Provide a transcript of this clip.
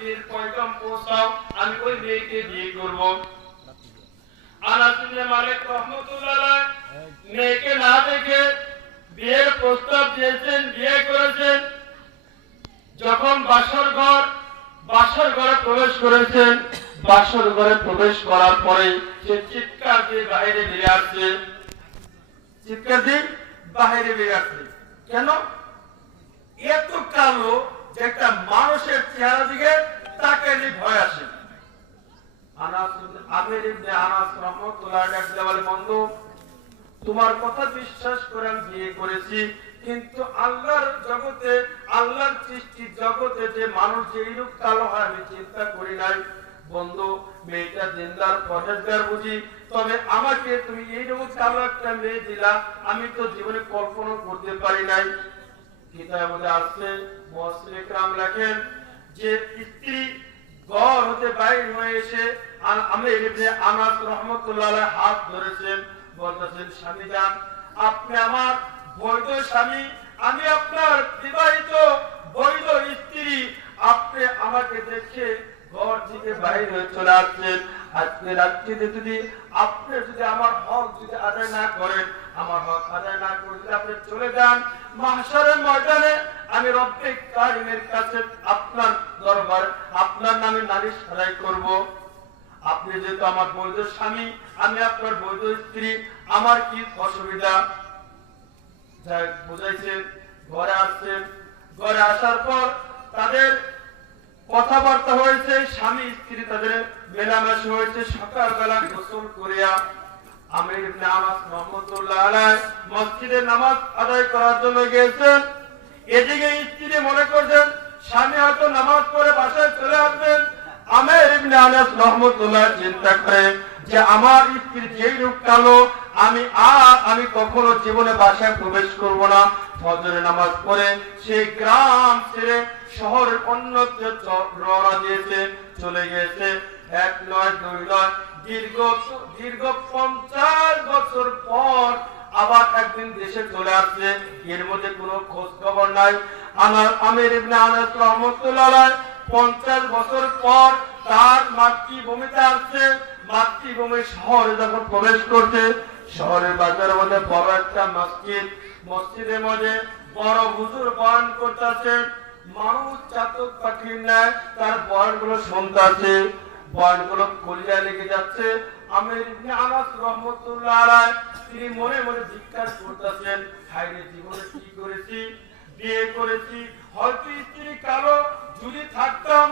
বিয়ের পয়গাম পৌঁছাও, আমি ওই মেয়েকে বিয়ে করব। আনাস ইবনে মালিক রাহমাতুল্লাহ আলাইহি মেয়েকে না দেখে বিয়ের প্রস্তাব দিয়েছেন, বিয়ে করেছেন। যখন বাসর ঘরে প্রবেশ করেছেন, বাসর ঘরে প্রবেশ করার পরে সে চিৎকার দিয়ে বাইরে বেরিয়ে আসছে, চিৎকার দিয়ে বাইরে বেরিয়ে আসছে। কেন? এত কালো যে একটা মানুষের চেহারা দিকে তাকে ভয় আসে। আমির ইবনে আনাস রাহমাতুল্লাহ আলাইহি বলে, বন্ধু, তোমার কথা বিশ্বাস করে আমি বিয়ে করেছি, কিন্তু আল্লাহর জগতে, আল্লাহর সৃষ্টির জগতে যে মানুষ যে এইরূপ কালো হয় আমি চিন্তা করি নাই। বন্ধু, মেয়েটা দিনদার পরহেজগার বুঝি, তবে আমাকে তুমি এইরকম কালো একটা মেয়ে দিলা, আমি তো জীবনে কল্পনা করতে পারি নাই। কিতাবের মধ্যে আছে, মুফাসসির ইকরাম লেখেন যে স্ত্রী ঘর হতে বাইরে হয়ে এসে আমির ইবনে আনাস রাহমাতুল্লাহ আলাইহি হাত ধরেছেন, বলতেছেন, স্বামী যান, আপনি আমার বৈধ স্বামী, আমি আপনার বিবাহিত বৈধ স্ত্রী, আপনি আমাকে দেখে ঘর থেকে বাইরে হয়ে চলে আসছেন। আজকে রাত্রিতে যদি আপনি যদি আমার হক যদি আদায় না করেন, আমার হক আদায় না করে আপনি চলে যান, মাহশারের ময়দানে আমি রব্বে কারিমের কাছে আপনার দরবার আপনার নামে নালিশ আদায় করব। আপনি যেহেতু আমার বৈধ স্বামী, আমি আপনার বৈধ স্ত্রী, আমার কি অসুবিধা? যাই বুঝাইছেন, ঘরে আসছেন। ঘরে আসার পর তাদের কথাবার্তা হয়েছে, স্বামী স্ত্রী তাদের মেলামেশা হয়েছে। সকালবেলা গোসল করিয়া আমির ইবনে আনাস রাহমাতুল্লাহ আলাইহি মসজিদে নামাজ আদায় করার জন্য গিয়েছেন। এদিকে স্ত্রী মনে করছেন স্বামী হয়তো নামাজ পড়ে বাসায় চলে আসবেন। আমির ইবনে আনাস রাহমাতুল্লাহ চিন্তা করে যে আমার স্ত্রী যেই রূপ কালো, আমি কখনো জীবনে বাসায় প্রবেশ করব না। ফজরের নামাজ পড়ে সেই গ্রাম ছেড়ে শহরের অন্যত্র রওনা দিয়েছে, চলে গেছে। এক নয়, দুই নয়, দীর্ঘ 50 বছর পর আবার একদিন দেশে চলে আসছে। এর মধ্যে কোনো খোঁজ খবর নাই। আমির ইবনে আনাস রাহমাতুল্লাহ আলাইহি 50 বছর পর তার মাতৃভূমিতে আসছে। মাতৃভূমি শহরে যখন প্রবেশ করছে, শহরের বাজারের মধ্যে বড় একটা মসজিদ, মসজিদের মধ্যে বড় হুজুর বয়ান করতেছেন। মানুষ চাতক পাখির ন্যায় তার বয়ানগুলো শুনতেছে, বয়ানগুলো কলিজায় লেগে যাচ্ছে। আমির ইবনে আনাস রাহমাতুল্লাহ আলাইহি তিনি মনে মনে জিজ্ঞাসা করতেছেন, হায়রে, জীবনে কি করেছি? বিয়ে করেছি, হয়তো স্ত্রী কালো, যদি থাকতাম